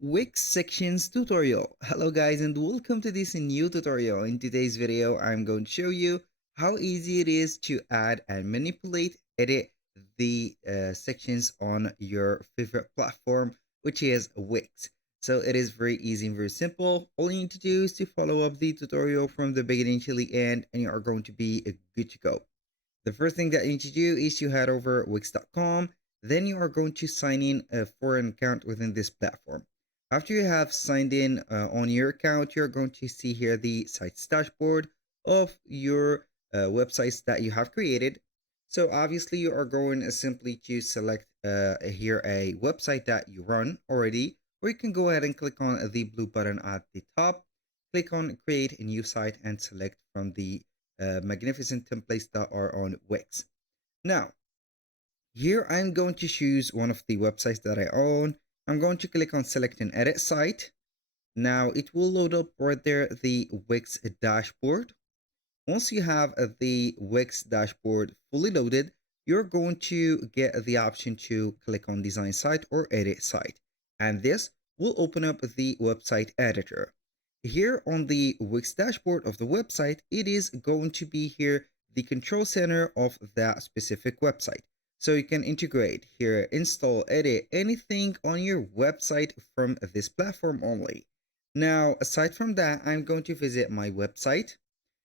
Wix Sections tutorial. Hello guys and welcome to this new tutorial. In today's video, I'm going to show you how easy it is to add and manipulate, edit the sections on your favorite platform, which is Wix. So it is very easy and very simple. All you need to do is to follow up the tutorial from the beginning till the end and you are going to be good to go. The first thing that you need to do is to head over wix.com. Then you are going to sign in for an account within this platform. After you have signed in on your account, you're going to see here the site's dashboard of your websites that you have created. So obviously you are going simply to select here a website that you run already, or you can go ahead and click on the blue button at the top, click on create a new site and select from the magnificent templates that are on Wix. Now, here I'm going to choose one of the websites that I own. I'm going to click on select and edit site. Now it will load up right there the Wix dashboard. Once you have the Wix dashboard fully loaded, you're going to get the option to click on design site or edit site. And this will open up the website editor. Here on the Wix dashboard of the website, it is going to be here the control center of that specific website. So you can integrate here, install, edit anything on your website from this platform only. Now, aside from that, I'm going to visit my website.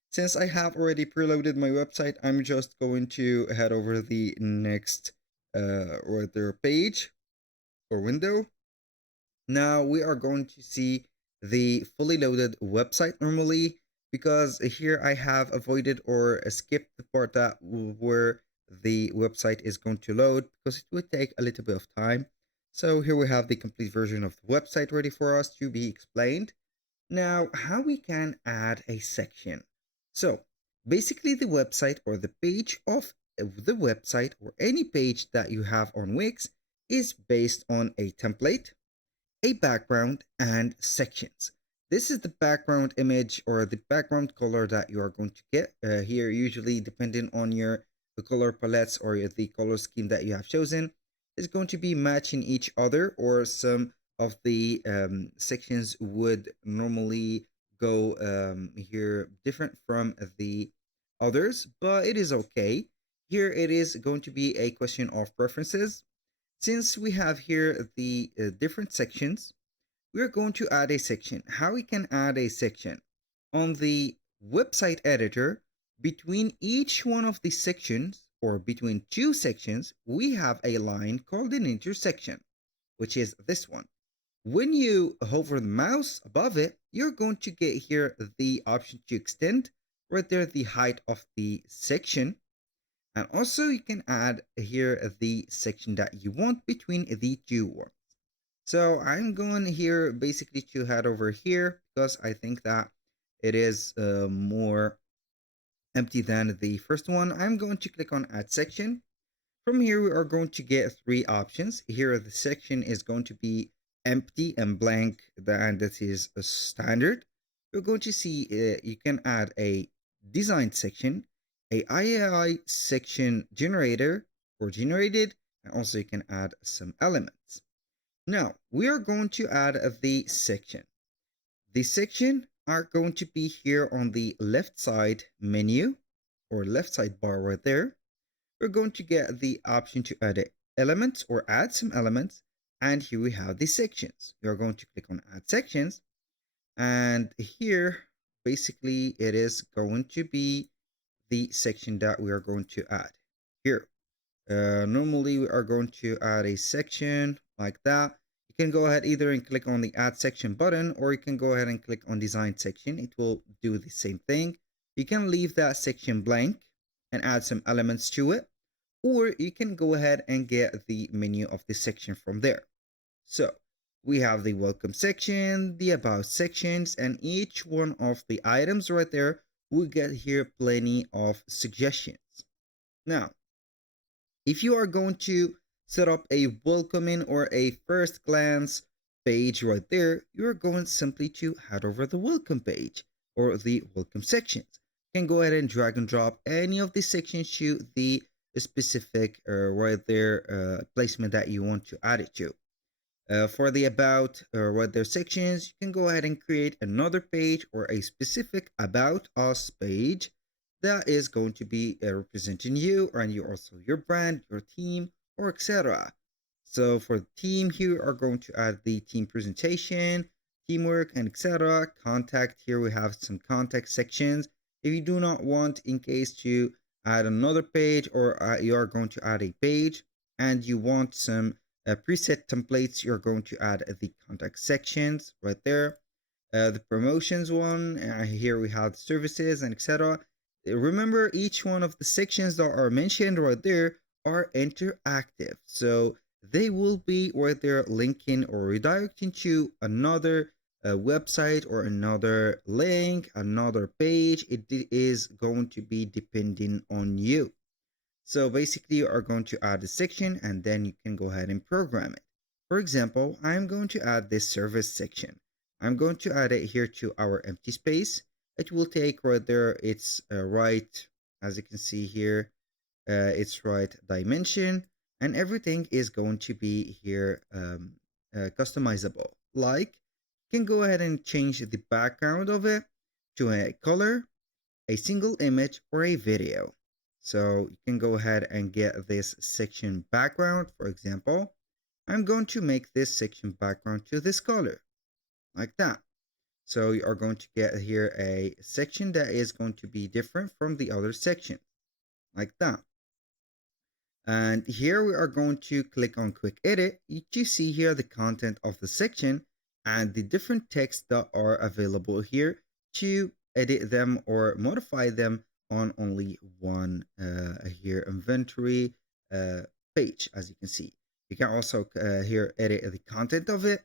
Since I have already preloaded my website, I'm just going to head over the next or their page or window. Now we are going to see the fully loaded website normally, because here I have avoided or skipped the part that where the website is going to load because it would take a little bit of time. So here we have the complete version of the website ready for us to be explained. Now, how we can add a section. So basically the website or the page of the website or any page that you have on Wix is based on a template, a background, and sections. This is the background image or the background color that you are going to get here, usually depending on your the color palettes or the color scheme that you have chosen is going to be matching each other, or some of the sections would normally go here different from the others, but it is okay. Here it is going to be a question of preferences. Since we have here the different sections, we are going to add a section. How we can add a section? On the website editor, between each one of the sections or between two sections, we have a line called an intersection, which is this one. When you hover the mouse above it, you're going to get here the option to extend right there the height of the section. And also you can add here the section that you want between the two ones. So I'm going here basically to head over here because I think that it is more empty than the first one. I'm going to click on add section. From here, we are going to get three options. Here, the section is going to be empty and blank, and that is a standard. You're going to see you can add a design section, a IAI section generator or generated, and also you can add some elements. Now, we are going to add the section. The section are going to be here on the left side menu or left side bar right there. We're going to get the option to edit elements or add some elements. And here we have the sections. You're going to click on add sections. And here, basically, it is going to be the section that we are going to add here. Normally, we are going to add a section like that. You can go ahead either and click on the add section button, or you can go ahead and click on design section. It will do the same thing. You can leave that section blank and add some elements to it, or you can go ahead and get the menu of the section from there. So we have the welcome section, the about sections, and each one of the items right there will get here plenty of suggestions. Now, if you are going to set up a welcoming or a first glance page right there, you're going simply to head over the welcome page or the welcome sections. You can go ahead and drag and drop any of the sections to the specific right there placement that you want to add it to. For the about or what their sections, you can go ahead and create another page or a specific about us page that is going to be representing you and you also your brand, your team, or etc. So for the team, here are going to add the team presentation, teamwork, and etc. Contact, here we have some contact sections. If you do not want, in case to add another page or you are going to add a page and you want some preset templates, you're going to add the contact sections right there. The promotions one, here we have the services and etc. Remember, each one of the sections that are mentioned right there are interactive, so they will be right there linking or redirecting to another website or another link, another page. It is going to be depending on you. So basically, you are going to add a section and then you can go ahead and program it. For example, I'm going to add this service section. I'm going to add it here to our empty space. It will take right there its right, as you can see here, its right dimension, and everything is going to be here customizable. Like, you can go ahead and change the background of it to a color, a single image, or a video. So you can go ahead and get this section background. For example, I'm going to make this section background to this color, like that. So you are going to get here a section that is going to be different from the other section, like that. And here we are going to click on quick edit. You see here the content of the section and the different texts that are available here to edit them or modify them on only one here inventory page. As you can see, you can also here edit the content of it.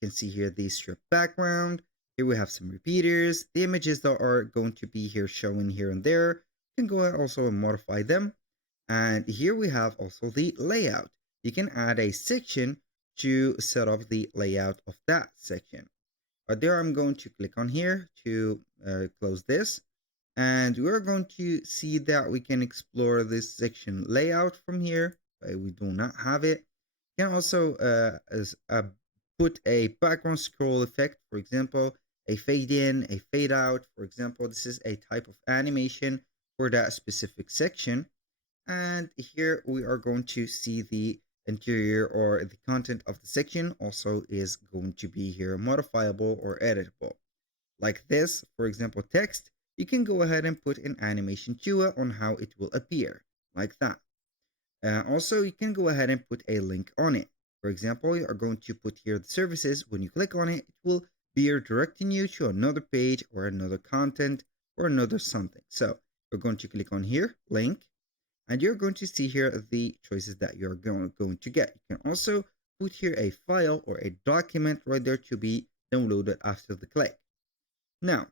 You can see here the strip background. Here we have some repeaters, the images that are going to be here showing here and there. You can go ahead also and modify them. And here we have also the layout. You can add a section to set up the layout of that section. But there I'm going to click on here to close this. And we're going to see that we can explore this section layout from here. But we do not have it. You can also put a background scroll effect, for example, a fade in, a fade out. For example, this is a type of animation for that specific section. And here we are going to see the interior or the content of the section also is going to be here modifiable or editable. Like this, for example, text, you can go ahead and put an animation to it on how it will appear, like that. Also, you can go ahead and put a link on it. For example, you are going to put here the services. When you click on it, it will be redirecting you to another page or another content or another something. So we're going to click on here, link, and you're going to see here the choices that you're going to get. You can also put here a file or a document right there to be downloaded after the click. Now,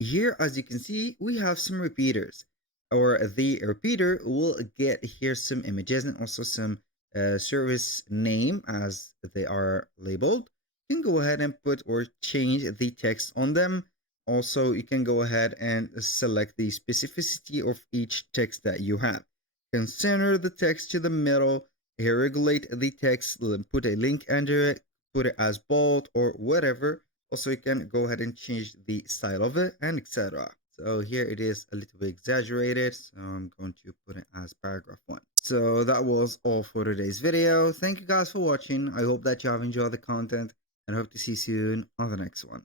here, as you can see, we have some repeaters, or the repeater will get here some images and also some service name as they are labeled. You can go ahead and put or change the text on them. Also, you can go ahead and select the specificity of each text that you have. You can center the text to the middle, here regulate the text, put a link under it, put it as bold or whatever. Also, you can go ahead and change the style of it and etc. So here it is a little bit exaggerated, so I'm going to put it as paragraph 1. So that was all for today's video. Thank you guys for watching. I hope that you have enjoyed the content and hope to see you soon on the next one.